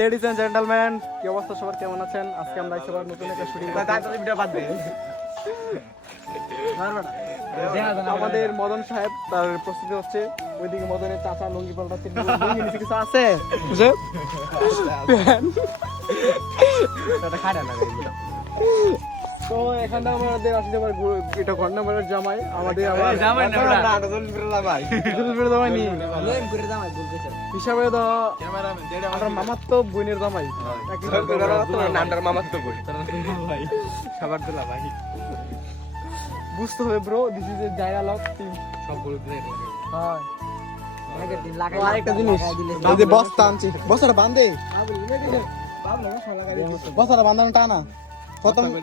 Ladies and gentleman, কি অবস্থা সবার, কেমন আছেন? আজকে আমরা সবার নতুন একটা শুটিং আমাদের মদন সাহেব তার প্রস্তুতি হচ্ছে। ওইদিকে মদনের চাচা লুঙ্গি পাল্টাচ্ছে, লুঙ্গি নিচে কিছু আছে তো এখানে আমাদের আসলে এটা ঘর নাম্বারের জামাই আমাদের হিসাবে আমার মামার তো বোনের জামাই বুঝতে হবে bro, this is a dialogue team সবগুলো হ্যাঁ। আরেকটা জিনিস, এই যে বস্তা আনছি, বস্তাটা বাঁধে, বস্তাটা বাঁধানো টানা,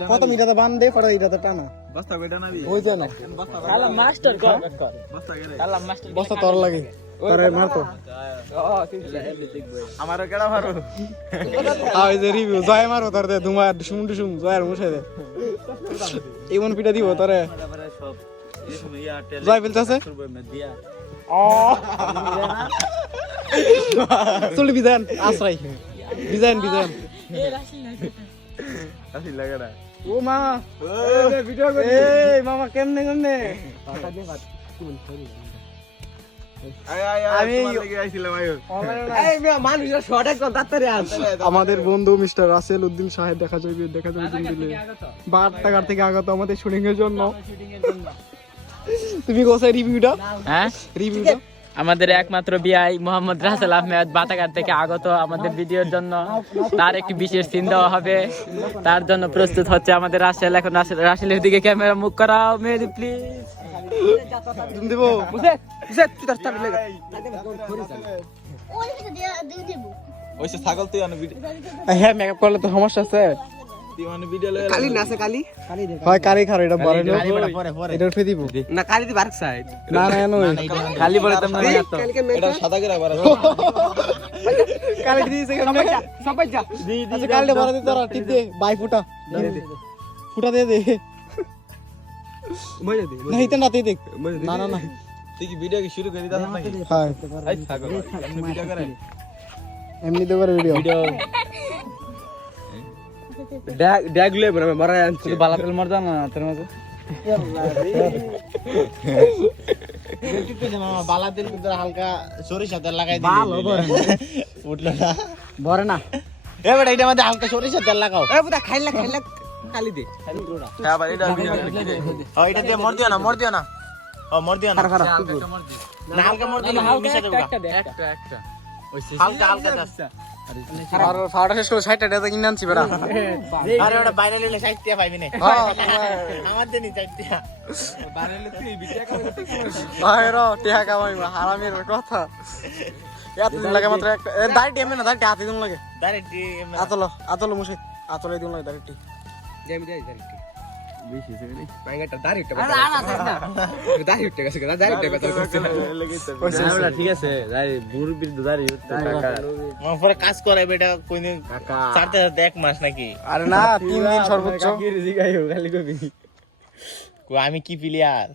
প্রথম ইটাতে বাঁধে, পরে ইটাতে টানা বস্তা কইটা নাবি হইছে না কালা মাস্টার কর কালা মাস্টার বস্তা তোর লাগে করে মারতো আমারও কেডা মারো আই যে রিভিউ জয় মারো তোর দে দুমা ডুসুম ডুসুম জয়ের মুছে দে এমন পিটা দিব তোরে সব জয় ফেলতাছে চল বিধান আশ্রয় বিধান বিধান আসি লাগে না ও মামা এ ভিডিও করি এই মামা কেমনে কেমনে আমাদের বন্ধু মিস্টার রাসেল উদ্দিন সাহেব দেখা যাবে দিলে বার্তাঘাট থেকে আগত আমাদের শুটিং এর জন্য। তুমি কোথায় রিভিউটা? হ্যাঁ রিভিউটা আমাদের একমাত্র বিআই মোহাম্মদ রাসেল আহমেদ বাতাঘাট থেকে আগত আমাদের ভিডিওর জন্য তার একটি বিশেষ সিন দেওয়া হবে, তার জন্য প্রস্তুত হচ্ছে আমাদের রাসেল। এখন রাসেলের দিকে ক্যামেরা মুখ করাও মেরি প্লিজ। তুমি দেবো বুঝে বুঝে তুই রাস্তা মিলে ওইসে ছাগল তুই আনো ভিডিও। হ্যাঁ মেকআপ করলে তো সমস্যা আছে, তুই মানে ভিডিও লয়ে কালি না আছে কালি হয় কালি খার এটা বড় না এটা ফে দিব না কালি দি বারক সাইড না না নয় কালি বলে তো না তো এটা সাদা করে বারো কালি দিছে কেমনে সবাই যা দি দি কালি বড় দি তোরা টিপ দে বাই ফুটা ফুটা দে দে মজা দে না ইতনা দে দেখ না না না তুই কি ভিডিও কি শুরু করে দিতাস নাকি? হ্যাঁ আই ছাগল ভিডিও করে এমনি তো করে ভিডিও ড্যাগলে বড় মারা আনছি তো বালা তেল মার জানা না তোর মতো বালা তেল কিন্তু হালকা সরিষা তেল লাগাই দিবি ভালো উঠলো না বড় না এ বড় এটা মধ্যে হালকা সরিষা তেল লাগাও এ পুরা খাইলা কালি দে খালি পুরা হ্যাঁ ভাই এটা ও এটা দিয়ে মর দিও না ও মর দিও না খারাপ না হালকা মর দিও না মিশা দেবো একটা হালকা হালকা যাচ্ছে আর ফাড়া শেষ করে 60 টাকা কিনে আনছি বেটা আরে ওটা বাইরে নিলে 60 টাকা পাইবি না হ্যাঁ আমার দেনি 60 টাকা বাইরে নিলে তুই বিটা কামাইতে বাইরে টাকা কামাইবা হারামের কথা এত দিন লাগে মাত্র একটা দাড়ি এমন না দাড়ি হাতে দিন লাগে দাড়ি এমন আতলো মুশে আতলে দিন লাগে দাড়ি জেমি দাড়ি বেশি সেখানে পাঙ্গাটা দাড়িটা দাড়ি উঠে গেছে দাড়িটা কথা করছে না ওটা ঠিক আছে দাড়ি বুড় বিরুদ্ধে দাড়ি উঠতে টাকা আমার পরে কাজ করে বেটা কইনি চারতে এক মাস নাকি আরে না 3 দিন সর্বোচ্চ কি জিগাইও খালি কবি আমি কি প্লেয়ার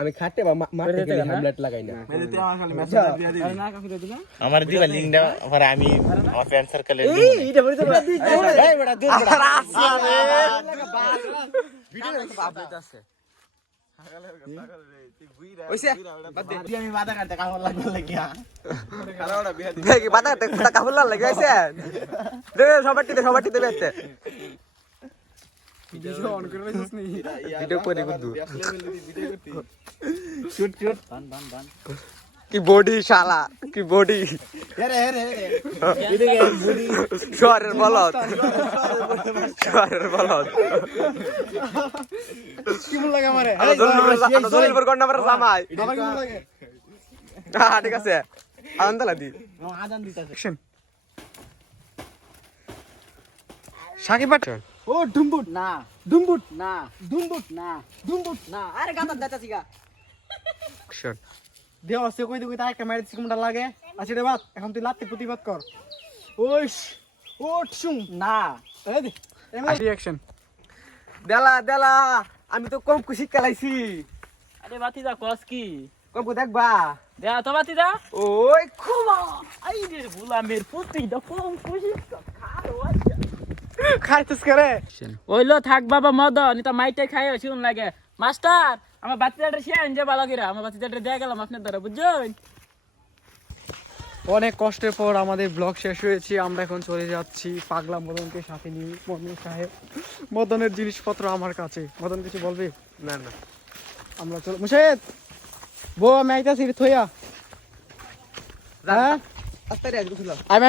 আমি খাটে বা মারতে গেলে হ্যামলেট লাগাই না মেরে তুই আমার খালি মেসেজ দিয়া দিবি না কাকে দিবা আমার দিবা লিংক দাও পরে আমি আমার ফ্রেন্ড সার্কেলে এই এটা বলি তো এই বড়া দূর বড়া আসা রে ভিডিও বাপ লইতে আছে ওইসে বাদ দে আমি বাধা কাটতে কাহল লাগবে লাগিয়া খারাওড়া বিয়া দি কি বাধা কাটতে কাহল লাগে হইছে দে সবাইটি দেবে এতে ভিডিও অন করে রাখিস নি ভিডিও করে বন্ধু শুট বান কি বডি শালা কি বডি রে এদিকে বডি শহরের বলদ কি মন লাগে আমারে দলিল পর কোন নাম্বার সামাই আমার কি মন লাগে হ্যাঁ ঠিক আছে আনন্দলা দি আজান দিতাছে সাকিব বাটন ও ডুমবুট না ডুমবুট না ডুমবুট না ডুমবুট না আরে গাতা দাতা সিগা অ্যাকশন দেও সে কই দে কই তা একটা মারি সিকমটা লাগে আছে রে বাত এখন তুই লাত্তি প্রতিবাদ কর ওইশ ওঠছুম না এই দে রিঅ্যাকশন দেলা আমি তো কম খুশি কালাইছি আরে বাতিদা কস কি কম দেখবা দেয়া তো বাতিদা ওই খুমা দেশের গোলামের পুত্রী দফম খুশি খাইতেছ করে ওইলো থাক বাবা মদন এটা মাইটে খাইও শুন লাগে মাস্টার আমার বাচ্চাটা শিয়ান যে ভালো করে আমার বাচ্চাটা দিয়ে গেলাম আপনার দ্বারা বুঝছেন। অনেক কষ্টের পর আমাদের ব্লগ শেষ হয়েছে, আমরা এখন চলে যাচ্ছি পাগলা মদনকে সাথে নিয়ে। মদন সাহেব, মদনের জিনিসপত্র আমার কাছে। মদন কিছু বলবে? না না, আমরা চলো মুর্শেদ বউ আমি আইতাছি থইয়া। হ্যাঁ আস্তে রে আজকে ছিল আমি